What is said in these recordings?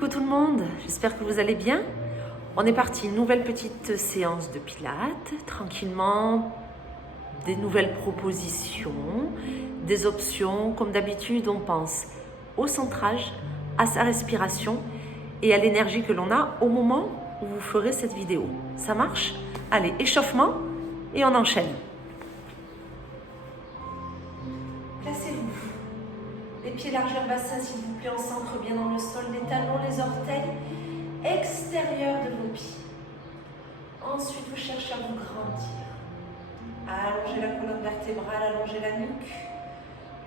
Coucou tout le monde, j'espère que vous allez bien. On est parti, une nouvelle petite séance de pilates, tranquillement, des nouvelles propositions, des options. Comme d'habitude, on pense au centrage, à sa respiration et à l'énergie que l'on a au moment où vous ferez cette vidéo. Ça marche? Allez, échauffement et on enchaîne. Placez-vous. Les pieds largeur bassin, s'il vous plaît, en centre bien dans le sol, les talons, les orteils extérieurs de vos pieds. Ensuite, vous cherchez à vous grandir. Allongez la colonne vertébrale, allongez la nuque.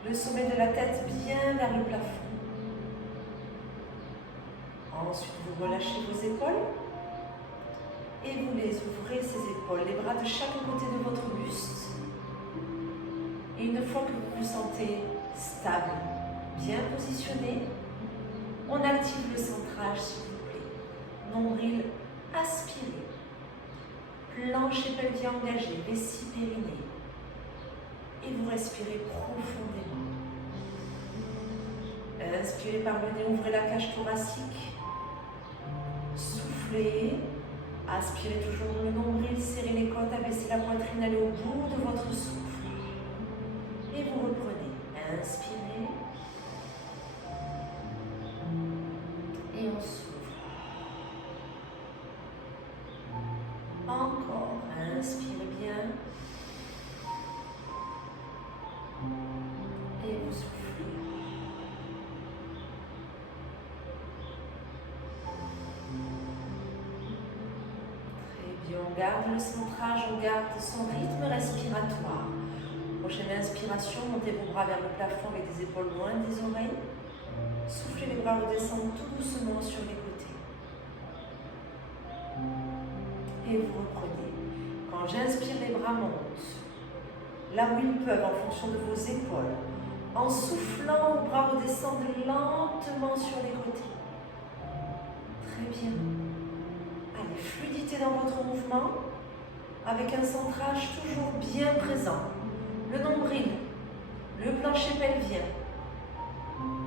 Le sommet de la tête bien vers le plafond. Ensuite, vous relâchez vos épaules. Et vous les ouvrez, ces épaules, les bras de chaque côté de votre buste. Et une fois que vous vous sentez stable, bien positionné, on active le centrage, s'il vous plaît. Nombril aspiré. Plancher pelvien engagé, vessie périnée. Et vous respirez profondément. Inspirez par le nez, ouvrez la cage thoracique. Soufflez. Aspirez toujours le nombril, serrez les côtes, abaissez la poitrine, allez au bout de votre souffle. Et vous reprenez. Inspirez. Et on souffle. Encore. Inspirez bien. Et vous soufflez. On garde le centrage, on garde son rythme respiratoire. Prochaine inspiration, montez vos bras vers le plafond avec des épaules loin des oreilles. Soufflez, les bras redescendent tout doucement sur les côtés. Et vous reprenez. Quand j'inspire, les bras montent là où ils peuvent en fonction de vos épaules. En soufflant, vos bras redescendent lentement sur les côtés. Très bien. Allez, fluidité dans votre mouvement, avec un centrage toujours bien présent. Le nombril, le plancher pelvien.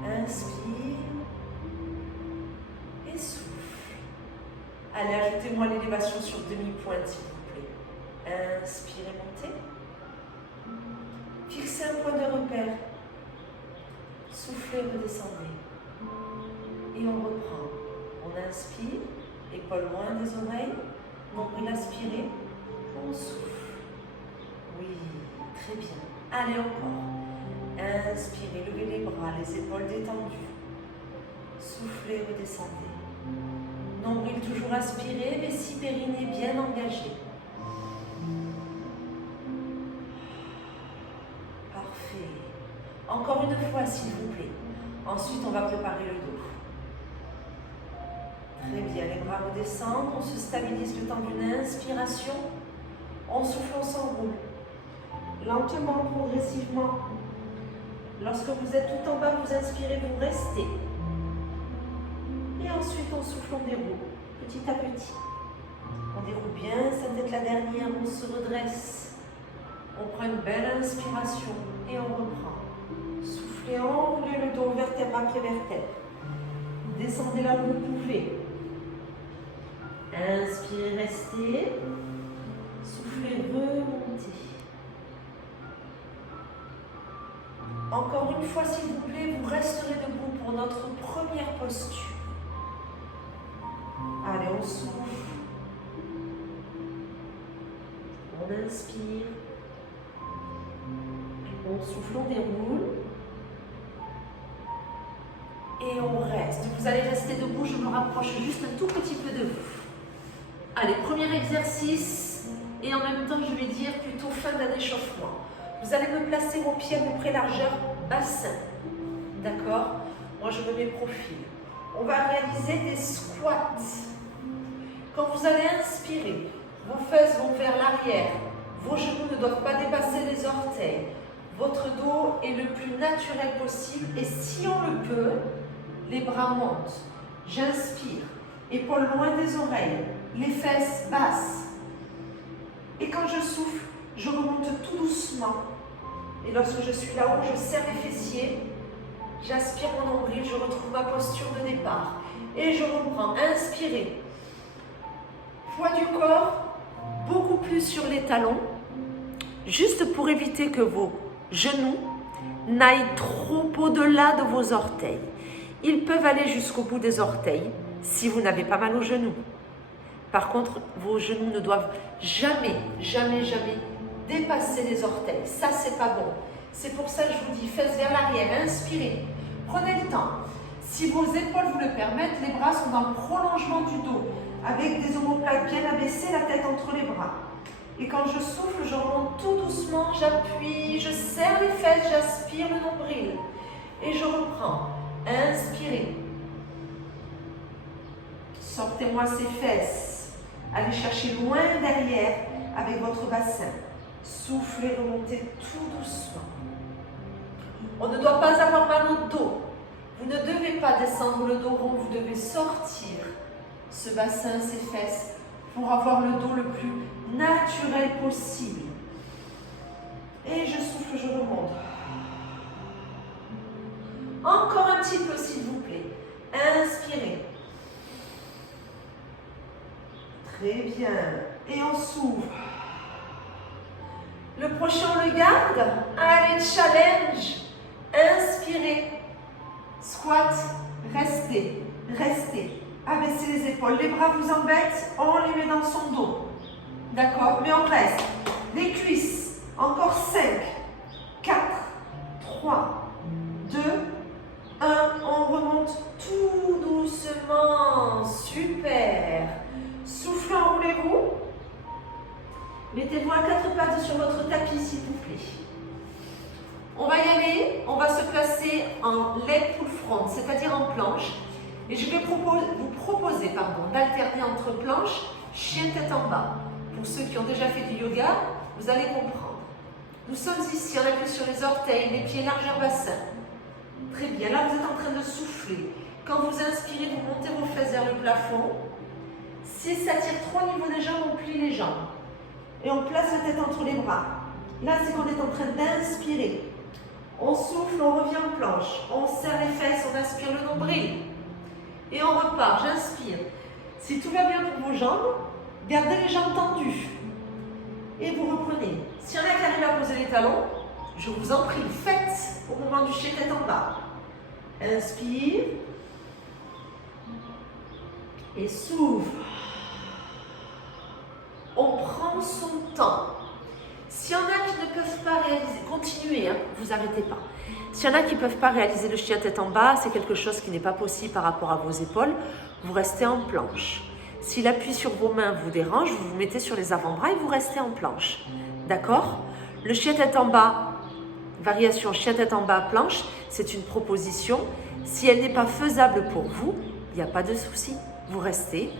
Inspire et souffle. Allez, ajoutez-moi l'élévation sur demi-pointe, s'il vous plaît. Inspirez, montez. Fixez un point de repère. Soufflez, redescendez. Et on reprend. On inspire. Épaules loin des oreilles, nombril aspiré, on souffle. Oui, très bien. Allez encore. Inspirez, levez les bras, les épaules détendues. Soufflez, redescendez. Nombril toujours aspiré, vessie périnée bien engagée. Parfait. Encore une fois, s'il vous plaît. Ensuite, on va préparer le dos. Très bien, les bras redescendent, on se stabilise le temps d'une inspiration. On souffle, on s'enroule. Lentement, progressivement. Lorsque vous êtes tout en bas, vous inspirez, vous restez. Et ensuite, on souffle, on déroule, petit à petit. On déroule bien, sa tête la dernière, on se redresse. On prend une belle inspiration et on reprend. Soufflez, enroulez le dos, vertèbre après vertèbre. Descendez là où vous pouvez. Inspirez, restez. Soufflez, remontez. Encore une fois, s'il vous plaît, vous resterez debout pour notre première posture. Allez, on souffle. On inspire. On souffle, on déroule. Et on reste. Vous allez rester debout, je me rapproche juste un tout petit peu de vous. Allez, premier exercice, et en même temps, je vais dire plutôt fin d'un échauffement. Vous allez me placer vos pieds à peu près largeur bassin. D'accord? Moi, je me mets profil. On va réaliser des squats. Quand vous allez inspirer, vos fesses vont vers l'arrière. Vos genoux ne doivent pas dépasser les orteils. Votre dos est le plus naturel possible. Et si on le peut, les bras montent. J'inspire. Épaules loin des oreilles. Les fesses basses. Et quand je souffle, je remonte tout doucement. Et lorsque je suis là-haut, je serre les fessiers. J'aspire mon nombril, je retrouve ma posture de départ. Et je reprends. Inspirez. Poids du corps, beaucoup plus sur les talons, juste pour éviter que vos genoux n'aillent trop au-delà de vos orteils. Ils peuvent aller jusqu'au bout des orteils si vous n'avez pas mal aux genoux. Par contre, vos genoux ne doivent jamais, jamais, jamais dépasser les orteils. Ça, c'est pas bon. C'est pour ça que je vous dis, fesses vers l'arrière, inspirez. Prenez le temps. Si vos épaules vous le permettent, les bras sont dans le prolongement du dos, avec des omoplates bien abaissées, la tête entre les bras. Et quand je souffle, je remonte tout doucement, j'appuie, je serre les fesses, j'aspire le nombril. Et je reprends. Inspirez. Sortez-moi ces fesses. Allez chercher loin derrière avec votre bassin. Soufflez, remontez tout doucement. On ne doit pas avoir mal au dos. Vous ne devez pas descendre le dos rond, vous devez sortir ce bassin, ces fesses, pour avoir le dos le plus naturel possible. Et je souffle, je remonte. Encore un petit peu, s'il vous plaît. Inspirez. Très bien. Et on s'ouvre. Le prochain, on le garde. Allez, challenge. Inspirez. Squat. Restez. Restez. Abaissez les épaules. Les bras vous embêtent. On les met dans son dos. D'accord? Mais on reste. Les cuisses. Encore 5, 4, 3, 2, 1. On remonte tout doucement. Super. Soufflez, enroulez-vous. Mettez-vous à 4 pattes sur votre tapis, s'il vous plaît. On va y aller. On va se placer en leg pull front, c'est-à-dire en planche. Et je vais vous proposer d'alterner entre planche, chien tête en bas. Pour ceux qui ont déjà fait du yoga, vous allez comprendre. Nous sommes ici, on appuie sur les orteils, les pieds largeur bassin. Très bien, là vous êtes en train de souffler. Quand vous inspirez, vous montez vos fesses vers le plafond. Si ça tire trop au niveau des jambes, on plie les jambes. Et on place la tête entre les bras. Là, c'est qu'on est en train d'inspirer. On souffle, on revient en planche. On serre les fesses, on aspire le nombril. Et on repart, j'inspire. Si tout va bien pour vos jambes, gardez les jambes tendues. Et vous reprenez. S'il y en a qui arrivent à poser les talons, je vous en prie, faites au moment du chien tête en bas. Inspire. Et s'ouvre. On prend son temps. S'il y en a qui ne peuvent pas réaliser, continuez, vous arrêtez pas. S'il y en a qui ne peuvent pas réaliser le chien tête en bas, c'est quelque chose qui n'est pas possible par rapport à vos épaules, vous restez en planche. Si l'appui sur vos mains vous dérange, vous vous mettez sur les avant-bras et vous restez en planche. D'accord? Le chien tête en bas, variation chien tête en bas, planche, c'est une proposition. Si elle n'est pas faisable pour vous, il n'y a pas de souci. Vous restez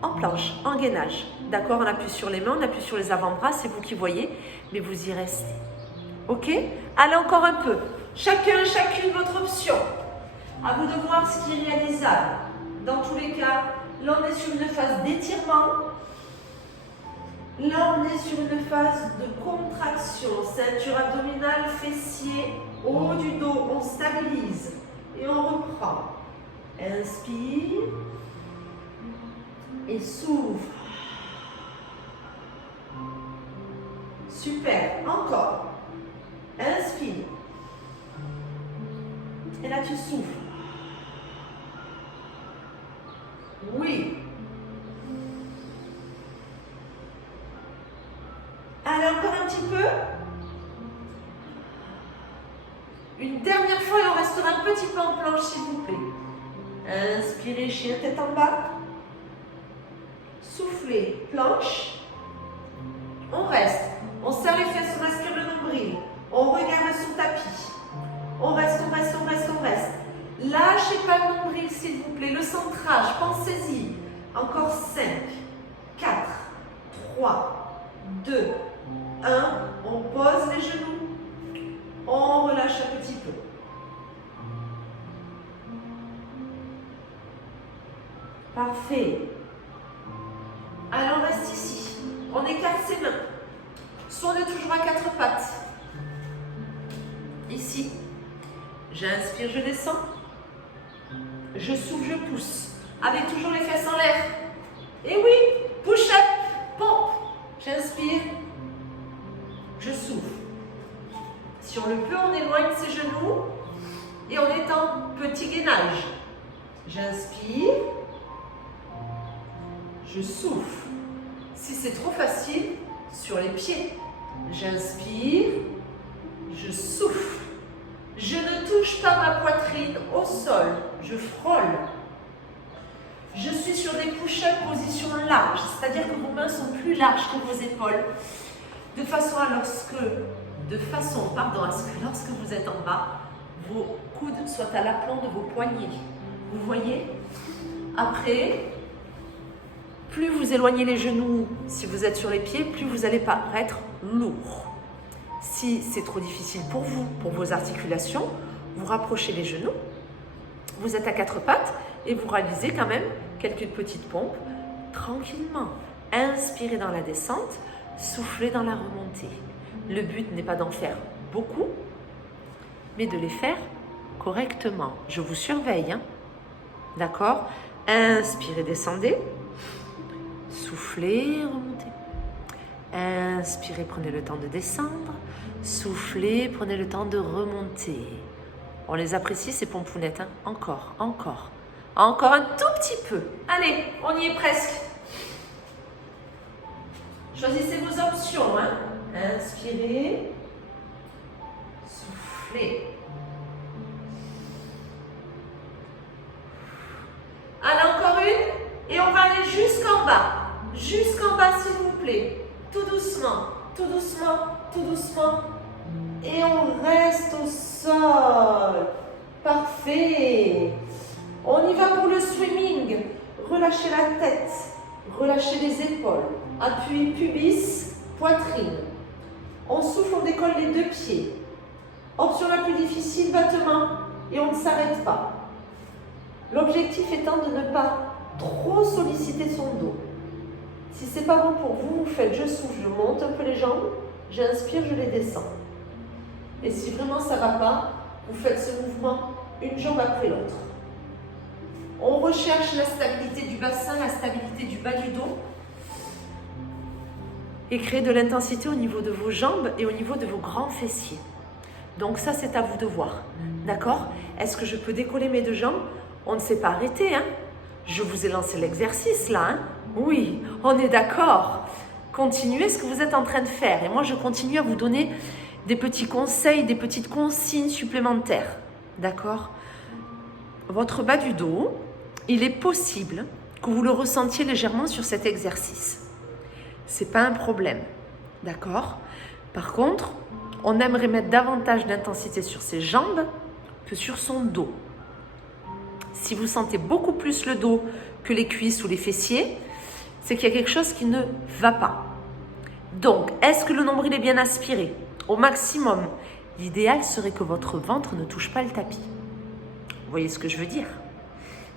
en planche, en gainage. D'accord? On appuie sur les mains, on appuie sur les avant-bras, c'est vous qui voyez, mais vous y restez. Ok? Allez encore un peu. Chacun, chacune votre option. À vous de voir ce qui est réalisable. Dans tous les cas, là on est sur une phase d'étirement. Là on est sur une phase de contraction. Ceinture abdominale, fessier, haut du dos. On stabilise et on reprend. Inspire. Et s'ouvre. Super. Encore. Inspire. Et là, tu souffles. Oui. Allez, encore un petit peu. Une dernière fois et on restera un petit peu en planche, s'il vous plaît. Inspirez, chien tête en bas. Soufflez, planche. On reste. On serre les fesses, on aspire le nombril. On regarde son tapis. On reste, on reste, on reste, on reste. Lâchez pas le nombril, s'il vous plaît. Le centrage, pensez-y. Encore 5, 4, 3, 2, 1. On pose les genoux. On relâche un petit peu. Parfait. Allez, on reste ici. On écarte ses mains. Soit on est toujours à 4 pattes. Ici. J'inspire, je descends. Je souffle, je pousse. avec toujours les fesses en l'air. Et oui, push-up, pompe. J'inspire, je souffle. Si on le peut, on éloigne ses genoux et on est en petit gainage. J'inspire, je souffle. Si c'est trop facile, sur les pieds. J'inspire, je souffle. Je ne touche pas ma poitrine au sol, je frôle. Je suis sur des push-ups position large, c'est-à-dire que vos mains sont plus larges que vos épaules, de façon à ce que lorsque vous êtes en bas, vos coudes soient à l'aplomb de vos poignets. Vous voyez? Après, plus vous éloignez les genoux, si vous êtes sur les pieds, plus vous allez paraître lourd. Si c'est trop difficile pour vous, pour vos articulations, vous rapprochez les genoux, vous êtes à quatre pattes et vous réalisez quand même quelques petites pompes tranquillement. Inspirez dans la descente, soufflez dans la remontée. Le but n'est pas d'en faire beaucoup, mais de les faire correctement. Je vous surveille, hein? D'accord? Inspirez, descendez. Soufflez, remontez. Inspirez, prenez le temps de descendre. Soufflez, prenez le temps de remonter. On les apprécie ces pompounettes, hein? Encore, encore. Encore un tout petit peu. Allez, on y est presque. Choisissez vos options, hein? Inspirez. Soufflez. Allez, encore une. Et on va aller jusqu'en bas. Jusqu'en bas, s'il vous plaît. Tout doucement, tout doucement, tout doucement. Et on reste au sol. Parfait. On y va pour le swimming. Relâchez la tête. Relâchez les épaules. Appui pubis, poitrine. On souffle, on décolle les deux pieds. Option la plus difficile, battement. Et on ne s'arrête pas. L'objectif étant de ne pas trop solliciter son dos. Si ce n'est pas bon pour vous, vous faites je souffle, je monte un peu les jambes, j'inspire, je les descends. Et si vraiment ça ne va pas, vous faites ce mouvement une jambe après l'autre. On recherche la stabilité du bassin, la stabilité du bas du dos et créer de l'intensité au niveau de vos jambes et au niveau de vos grands fessiers. Donc ça, c'est à vous de voir. D'accord? Est-ce que je peux décoller mes deux jambes? On ne s'est pas arrêté, hein? Je vous ai lancé l'exercice là, hein? Oui, on est d'accord. Continuez ce que vous êtes en train de faire. Et moi, je continue à vous donner des petits conseils, des petites consignes supplémentaires. D'accord? Votre bas du dos, il est possible que vous le ressentiez légèrement sur cet exercice. Ce n'est pas un problème. D'accord? Par contre, on aimerait mettre davantage d'intensité sur ses jambes que sur son dos. Si vous sentez beaucoup plus le dos que les cuisses ou les fessiers, c'est qu'il y a quelque chose qui ne va pas. Donc, est-ce que le nombril est bien aspiré? Au maximum, l'idéal serait que votre ventre ne touche pas le tapis. Vous voyez ce que je veux dire?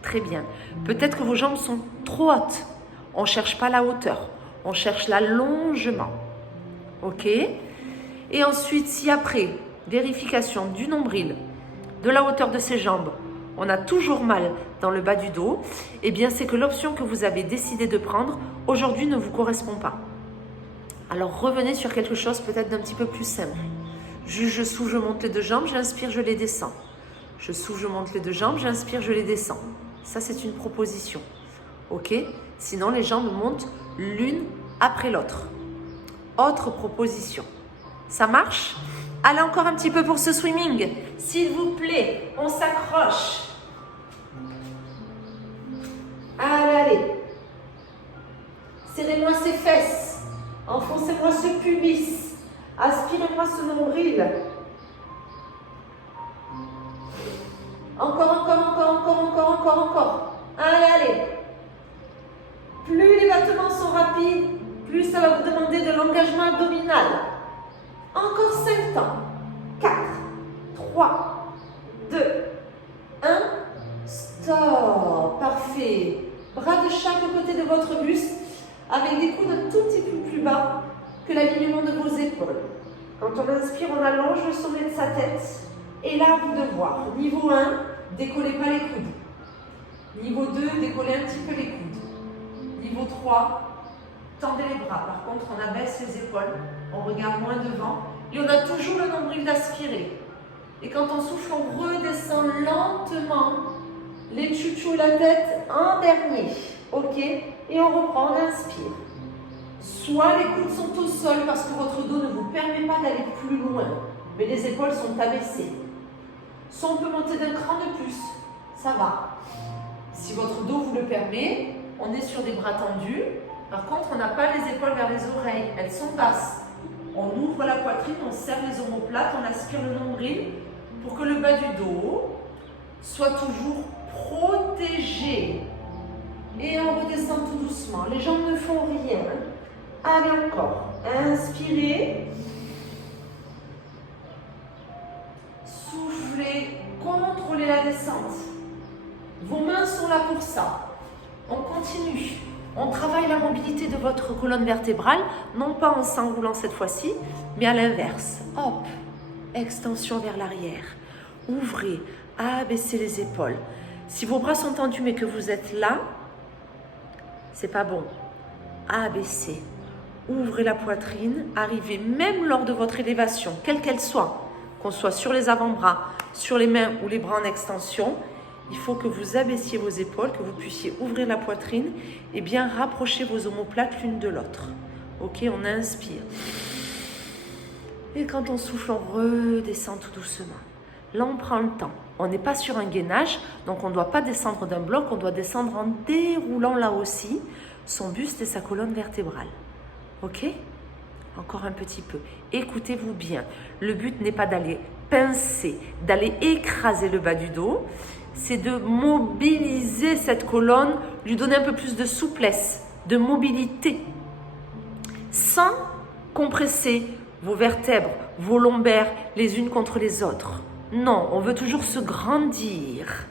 Très bien. Peut-être que vos jambes sont trop hautes. On ne cherche pas la hauteur, on cherche l'allongement. Ok? Et ensuite, si après vérification du nombril, de la hauteur de ses jambes, on a toujours mal dans le bas du dos, eh bien c'est que l'option que vous avez décidé de prendre aujourd'hui ne vous correspond pas. Alors revenez sur quelque chose peut-être d'un petit peu plus simple. Je souffle, je monte les deux jambes, j'inspire, je les descends. Je souffle, je monte les deux jambes, j'inspire, je les descends. Ça, c'est une proposition. Ok? Sinon, les jambes montent l'une après l'autre. Autre proposition. Ça marche? Allez encore un petit peu pour ce swimming. S'il vous plaît, on s'accroche. Allez, allez. Serrez-moi ces fesses. Enfoncez-moi ce pubis. Aspirez-moi ce nombril. Encore. Allez, allez. Plus les battements sont rapides, plus ça va vous demander de l'engagement abdominal. Encore 5 temps. 4, 3, 2, 1. Stop. Parfait. Bras de chaque côté de votre buste avec des coudes un tout petit peu plus bas que l'alignement de vos épaules. Quand on inspire, on allonge le sommet de sa tête. Et là, vous devez voir. Niveau 1, décollez pas les coudes. Niveau 2, décollez un petit peu les coudes. Niveau 3, tendez les bras. Par contre, on abaisse les épaules, on regarde moins devant et on a toujours le nombril d'aspirer. Et quand on souffle, on redescend lentement les chouchous et la tête en dernier. Ok? Et on reprend, on inspire. Soit les coudes sont au sol parce que votre dos ne vous permet pas d'aller plus loin, mais les épaules sont abaissées. Soit on peut monter d'un cran de plus, ça va. Si votre dos vous le permet, on est sur des bras tendus. Par contre, on n'a pas les épaules vers les oreilles, elles sont basses. On ouvre la poitrine, on serre les omoplates, on aspire le nombril pour que le bas du dos soit toujours protégé. Et on redescend tout doucement. Les jambes ne font rien. Allez encore. Inspirez. Soufflez. Contrôlez la descente. Vos mains sont là pour ça. On continue. On travaille la mobilité de votre colonne vertébrale, non pas en s'enroulant cette fois-ci, mais à l'inverse. Hop, extension vers l'arrière. Ouvrez, abaissez les épaules. Si vos bras sont tendus mais que vous êtes là, c'est pas bon. Abaissez. Ouvrez la poitrine, arrivez même lors de votre élévation, quelle qu'elle soit, qu'on soit sur les avant-bras, sur les mains ou les bras en extension, il faut que vous abaissiez vos épaules, que vous puissiez ouvrir la poitrine et bien rapprocher vos omoplates l'une de l'autre. Ok, on inspire. Et quand on souffle, on redescend tout doucement. Là, on prend le temps. On n'est pas sur un gainage, donc on ne doit pas descendre d'un bloc, on doit descendre en déroulant là aussi son buste et sa colonne vertébrale. Ok? Encore un petit peu. Écoutez-vous bien. Le but n'est pas d'aller pincer, d'aller écraser le bas du dos, c'est de mobiliser cette colonne, lui donner un peu plus de souplesse, de mobilité, sans compresser vos vertèbres, vos lombaires les unes contre les autres. Non, on veut toujours se grandir.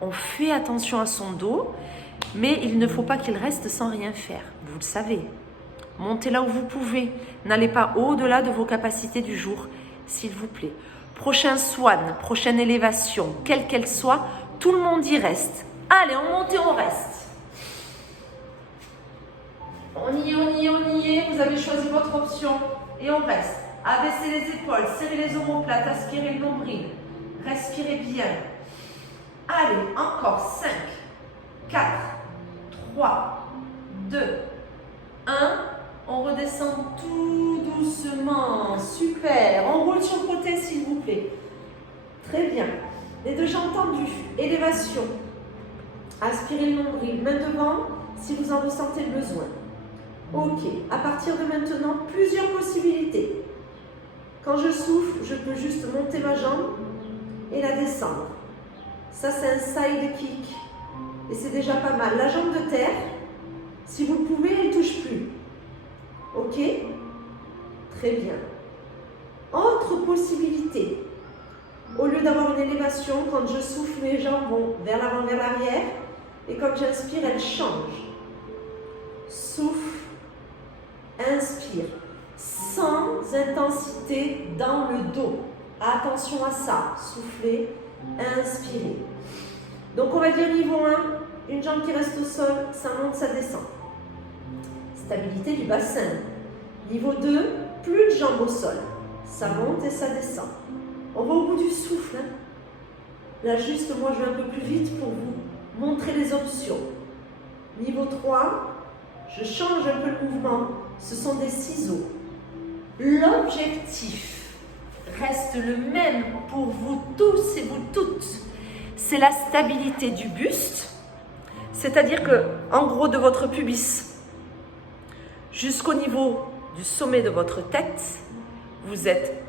On fait attention à son dos, mais il ne faut pas qu'il reste sans rien faire. Vous le savez. Montez là où vous pouvez. N'allez pas au-delà de vos capacités du jour, s'il vous plaît. Prochain swan, prochaine élévation, quelle qu'elle soit, tout le monde y reste. Allez, on monte et on reste. On y est, on y est, on y est. Vous avez choisi votre option et on reste. Abaissez les épaules, serrez les omoplates, aspirez le nombril. Respirez bien. Allez, encore 5, 4, 3, 2, 1. On redescend tout doucement. Super. On roule sur le côté, s'il vous plaît. Très bien. Les deux jambes tendues. Élévation. Aspirez le nombril. Main devant, si vous en ressentez le besoin. Ok. À partir de maintenant, plusieurs possibilités. Quand je souffle, je peux juste monter ma jambe et la descendre. Ça, c'est un side kick. Et c'est déjà pas mal. La jambe de terre, si vous le pouvez, elle ne touche plus. Ok? Très bien. Autre possibilité. Au lieu d'avoir une élévation, quand je souffle, mes jambes vont vers l'avant, vers l'arrière. Et quand j'inspire, elles changent. Souffle. Inspire. Sans intensité dans le dos. Attention à ça. Soufflez. Inspirez. Donc on va dire niveau 1, une jambe qui reste au sol, ça monte, ça descend. Stabilité du bassin. Niveau 2, plus de jambes au sol. Ça monte et ça descend. On va au bout du souffle. Hein. Là juste, moi je vais un peu plus vite pour vous montrer les options. Niveau 3, je change un peu le mouvement. Ce sont des ciseaux. L'objectif reste le même pour vous tous et vous toutes. C'est la stabilité du buste. C'est-à-dire que, en gros, de votre pubis jusqu'au niveau du sommet de votre tête, vous êtes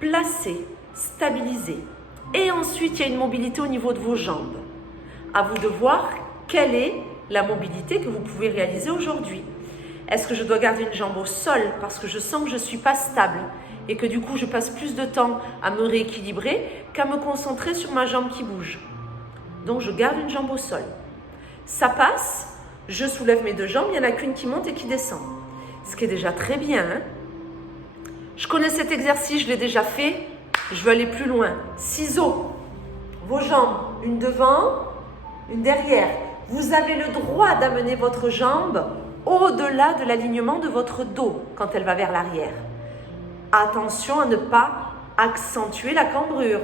placé, stabilisé. Et ensuite, il y a une mobilité au niveau de vos jambes. À vous de voir quelle est la mobilité que vous pouvez réaliser aujourd'hui. Est-ce que je dois garder une jambe au sol parce que je sens que je ne suis pas stable et que du coup, je passe plus de temps à me rééquilibrer qu'à me concentrer sur ma jambe qui bouge. Donc, je garde une jambe au sol. Ça passe, je soulève mes deux jambes, il n'y en a qu'une qui monte et qui descend. Ce qui est déjà très bien. Hein? Je connais cet exercice, je l'ai déjà fait. Je veux aller plus loin. Ciseaux, vos jambes, une devant, une derrière. Vous avez le droit d'amener votre jambe au-delà de l'alignement de votre dos quand elle va vers l'arrière. Attention à ne pas accentuer la cambrure.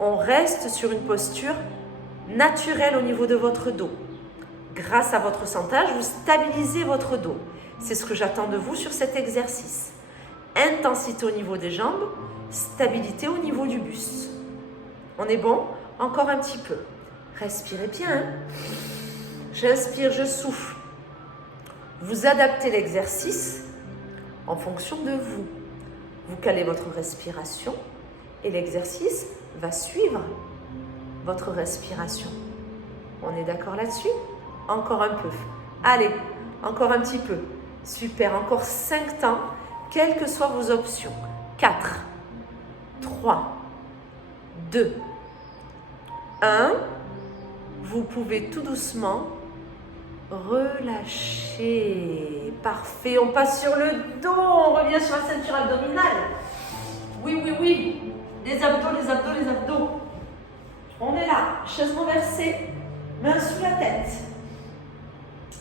On reste sur une posture naturelle au niveau de votre dos. Grâce à votre centrage, vous stabilisez votre dos. C'est ce que j'attends de vous sur cet exercice. Intensité au niveau des jambes, stabilité au niveau du buste. On est bon? Encore un petit peu. Respirez bien. Hein? J'inspire, je souffle. Vous adaptez l'exercice en fonction de vous. Vous calez votre respiration et l'exercice va suivre votre respiration. On est d'accord là-dessus? Encore un peu. Allez, encore un petit peu. Super, encore 5 temps, quelles que soient vos options. 4, 3, 2, 1. Vous pouvez tout doucement relâcher. Parfait, on passe sur le dos, on revient sur la ceinture abdominale. Oui, oui, oui. Les abdos, les abdos, les abdos. On est là, chaise renversée, main sous la tête.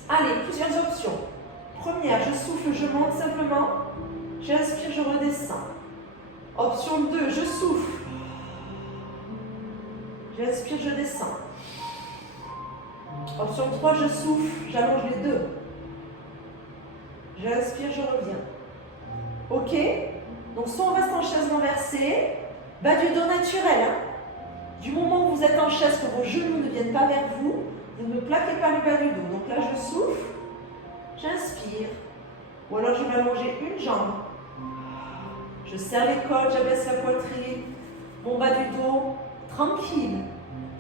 Allez, plusieurs options. Première, je souffle, je monte simplement. J'inspire, je redescends. Option 2, je souffle. J'inspire, je descends. Option 3, je souffle, j'allonge les deux. J'inspire, je reviens. Ok? Donc soit on reste en chaise renversée, bas du dos naturel. Hein? Du moment où vous êtes en chaise, que vos genoux ne viennent pas vers vous, vous ne plaquez pas le bas du dos. Donc là, je souffle, j'inspire. Ou alors je vais allonger une jambe. Je serre les côtes, j'abaisse la poitrine, mon bas du dos, tranquille.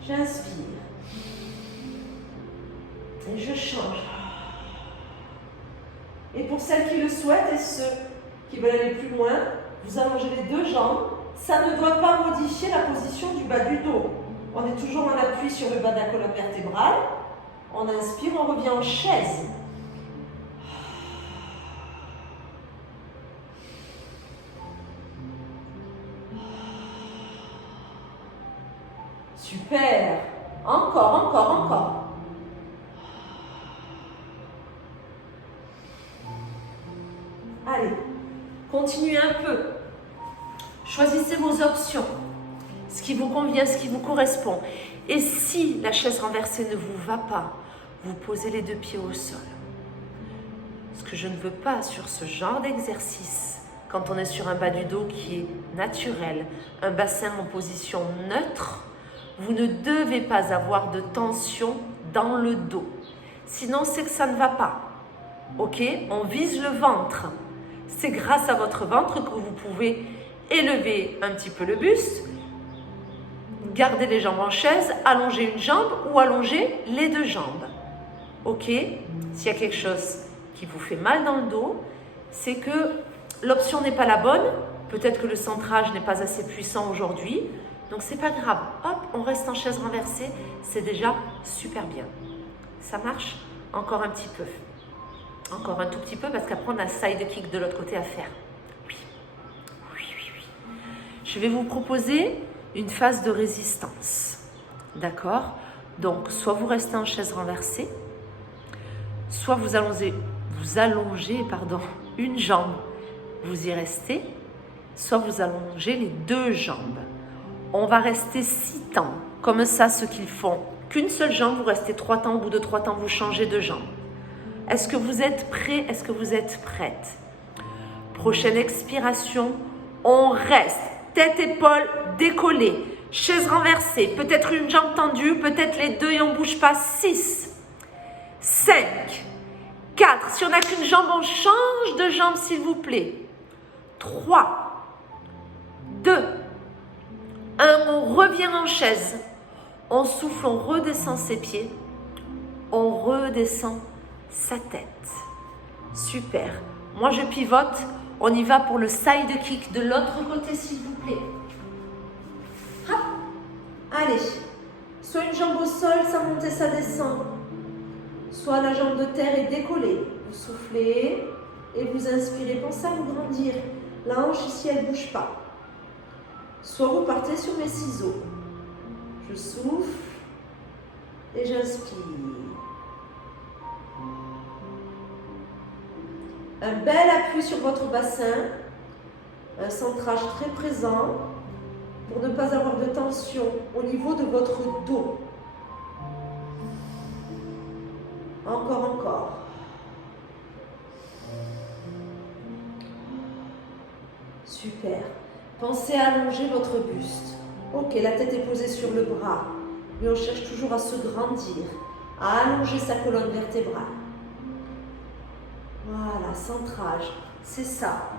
J'inspire. Et je change. Et pour celles qui le souhaitent et ceux qui veulent aller plus loin, vous allongez les deux jambes. Ça ne doit pas modifier la position du bas du dos. On est toujours en appui sur le bas de la colonne vertébrale. On inspire, on revient en chaise. Super. Encore, encore, encore. Allez, continuez un peu. Choisissez vos options, ce qui vous convient, ce qui vous correspond. Et si la chaise renversée ne vous va pas, vous posez les deux pieds au sol. Ce que je ne veux pas sur ce genre d'exercice, quand on est sur un bas du dos qui est naturel, un bassin en position neutre, vous ne devez pas avoir de tension dans le dos. Sinon, c'est que ça ne va pas. Ok? On vise le ventre. C'est grâce à votre ventre que vous pouvez élever un petit peu le buste, garder les jambes en chaise, allonger une jambe ou allonger les deux jambes. Ok? S'il y a quelque chose qui vous fait mal dans le dos, c'est que l'option n'est pas la bonne. Peut-être que le centrage n'est pas assez puissant aujourd'hui. Donc c'est pas grave. Hop, on reste en chaise renversée. C'est déjà super bien. Ça marche? Encore un petit peu. Encore un tout petit peu parce qu'après on a side kick de l'autre côté à faire. Oui. Oui, oui, oui. Je vais vous proposer une phase de résistance. D'accord? Donc, soit vous restez en chaise renversée, soit vous allongez une jambe, vous y restez, soit vous allongez les deux jambes. On va rester 6 temps. Comme ça, ceux qui font qu'une seule jambe, vous restez 3 temps. Au bout de 3 temps, vous changez de jambe. Est-ce que vous êtes prêts? Est-ce que vous êtes prête? Prochaine expiration, on reste. Tête, épaule décollée. Chaise renversée. Peut-être une jambe tendue, peut-être les deux et on ne bouge pas. 6, 5, 4. Si on n'a qu'une jambe, on change de jambe s'il vous plaît. 3, 2, 1. On revient en chaise. On souffle, on redescend ses pieds. On redescend sa tête. Super. Moi, je pivote. On y va pour le side kick de l'autre côté, s'il vous plaît. Hop. Allez. Soit une jambe au sol, ça monte et ça descend. Soit la jambe de terre est décollée. Vous soufflez et vous inspirez. Pensez à vous grandir. La hanche ici, elle ne bouge pas. Soit vous partez sur mes ciseaux. Je souffle. Et j'inspire. Un bel appui sur votre bassin, un centrage très présent pour ne pas avoir de tension au niveau de votre dos. Encore, encore. Super. Pensez à allonger votre buste. Ok, la tête est posée sur le bras, mais on cherche toujours à se grandir, à allonger sa colonne vertébrale. Voilà, centrage, c'est ça.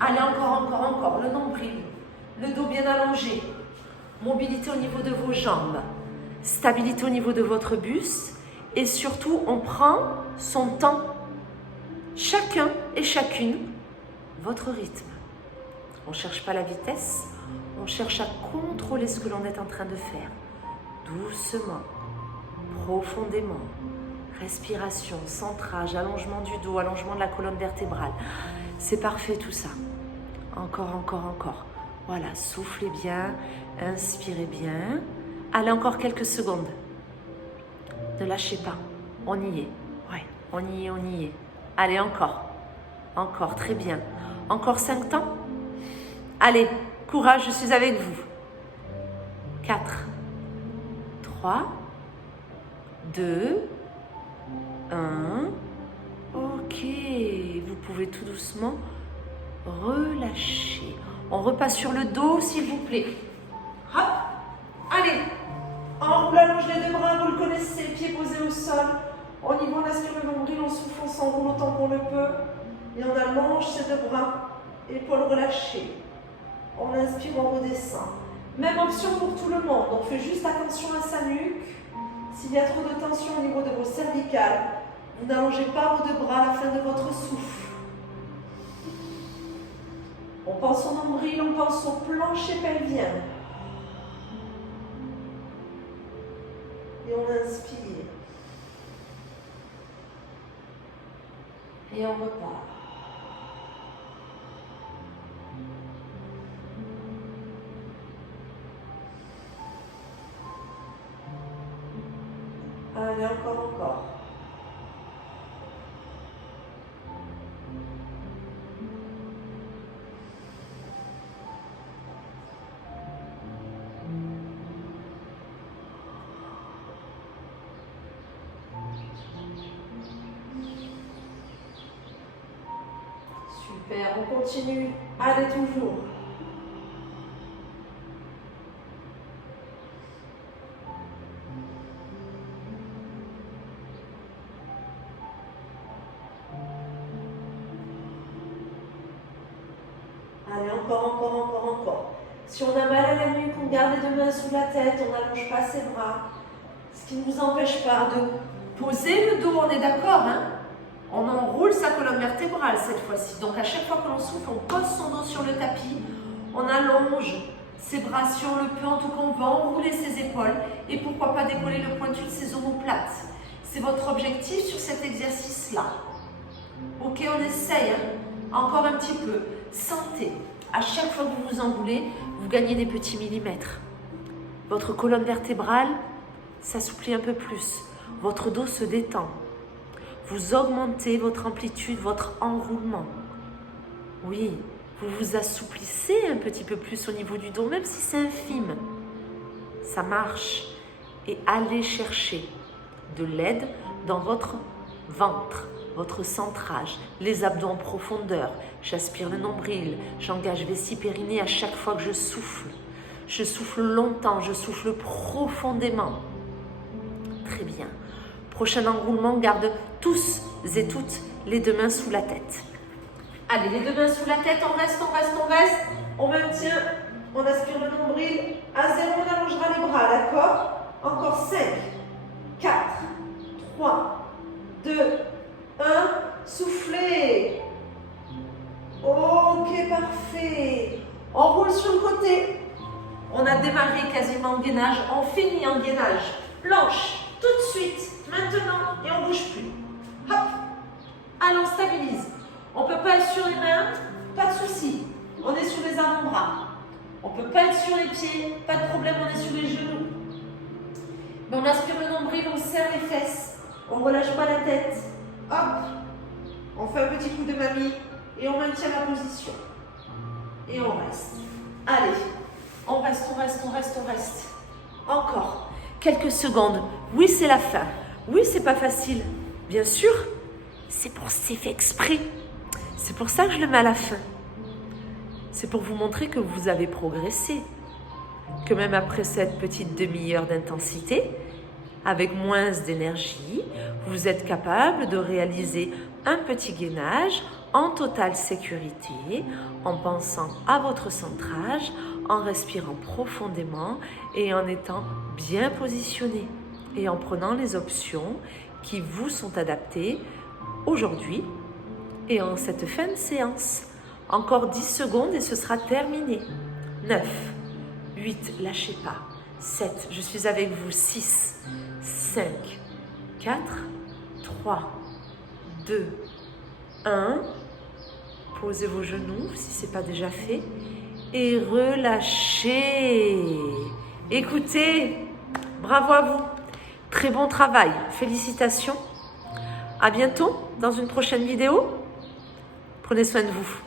Allez, encore, encore, encore. Le nombril, le dos bien allongé. Mobilité au niveau de vos jambes. Stabilité au niveau de votre buste. Et surtout, on prend son temps. Chacun et chacune, votre rythme. On ne cherche pas la vitesse, on cherche à contrôler ce que l'on est en train de faire. Doucement, profondément. Respiration, centrage, allongement du dos, allongement de la colonne vertébrale. C'est parfait tout ça. Encore, encore, encore. Voilà, soufflez bien, inspirez bien. Allez, encore quelques secondes. Ne lâchez pas, on y est. Ouais, on y est, on y est. Allez, encore. Encore, très bien. Encore 5 temps. Allez, courage, je suis avec vous. 4, 3, 2, 1. Ok, vous pouvez tout doucement relâcher. On repasse sur le dos, s'il vous plaît. Hop, allez. On roule, allonge les deux bras, vous le connaissez, pieds posés au sol. On y va, on aspire le nombril, on souffle, on s'enroule autant qu'on le peut. Et on allonge ses deux bras, épaules relâchées. On inspire, on redescend. Même option pour tout le monde. On fait juste attention à sa nuque. S'il y a trop de tension au niveau de vos cervicales, vous n'allongez pas vos deux bras à la fin de votre souffle. On pense au nombril, on pense au plancher pelvien. Et on inspire. Et on repart. Allez, encore. Super, on continue. Allez, toujours. Allez, encore. Si on a mal à la nuque, on garde les deux mains sous la tête, on n'allonge pas ses bras. Ce qui ne vous empêche pas de poser le dos, on est d'accord, hein? On enroule sa colonne vertébrale cette fois-ci. Donc à chaque fois que l'on souffle, on pose son dos sur le tapis, on allonge ses bras si on le peut, en tout cas on va enrouler ses épaules et pourquoi pas décoller le pointu de ses omoplates. C'est votre objectif sur cet exercice-là. Ok, on essaye, hein? Encore un petit peu. Sentez, à chaque fois que vous vous enroulez, vous gagnez des petits millimètres. Votre colonne vertébrale s'assouplit un peu plus. Votre dos se détend. Vous augmentez votre amplitude, votre enroulement. Oui, vous vous assouplissez un petit peu plus au niveau du dos, même si c'est infime. Ça marche. Et allez chercher de l'aide dans votre ventre, votre centrage, les abdos en profondeur. J'aspire le nombril, j'engage vessie périnée à chaque fois que je souffle. Je souffle longtemps, je souffle profondément. Très bien. Prochain enroulement, garde tous et toutes les deux mains sous la tête. Allez, les deux mains sous la tête, on reste. On maintient, on aspire le nombril. À 0, on allongera les bras, d'accord? Encore 5, 4, 3, 2, 1. Soufflez. Ok, parfait. On roule sur le côté. On a démarré quasiment en gainage, on finit en gainage. Planche, tout de suite, maintenant, et on ne bouge plus. Hop. Allez, on stabilise. On ne peut pas être sur les mains, pas de souci. On est sur les avant-bras. On ne peut pas être sur les pieds, pas de problème, on est sur les genoux. Mais on aspire le nombril, on serre les fesses. On ne relâche pas la tête. Hop. On fait un petit coup de mamie et on maintient la position. Et on reste. Allez. On reste, on reste, on reste, on reste. Encore. Quelques secondes. Oui, c'est la fin. Oui, c'est pas facile. Bien sûr. C'est fait exprès. C'est pour ça que je le mets à la fin. C'est pour vous montrer que vous avez progressé. Que même après cette petite demi-heure d'intensité, avec moins d'énergie, vous êtes capable de réaliser un petit gainage en totale sécurité, en pensant à votre centrage, en respirant profondément et en étant bien positionné et en prenant les options qui vous sont adaptées aujourd'hui et en cette fin de séance. Encore 10 secondes et ce sera terminé. 9, 8, lâchez pas. 7, je suis avec vous. 6, 5, 4, 3, 2, 1. Posez vos genoux si ce n'est pas déjà fait. Et relâchez. Écoutez, bravo à vous. Très bon travail. Félicitations. À bientôt dans une prochaine vidéo. Prenez soin de vous.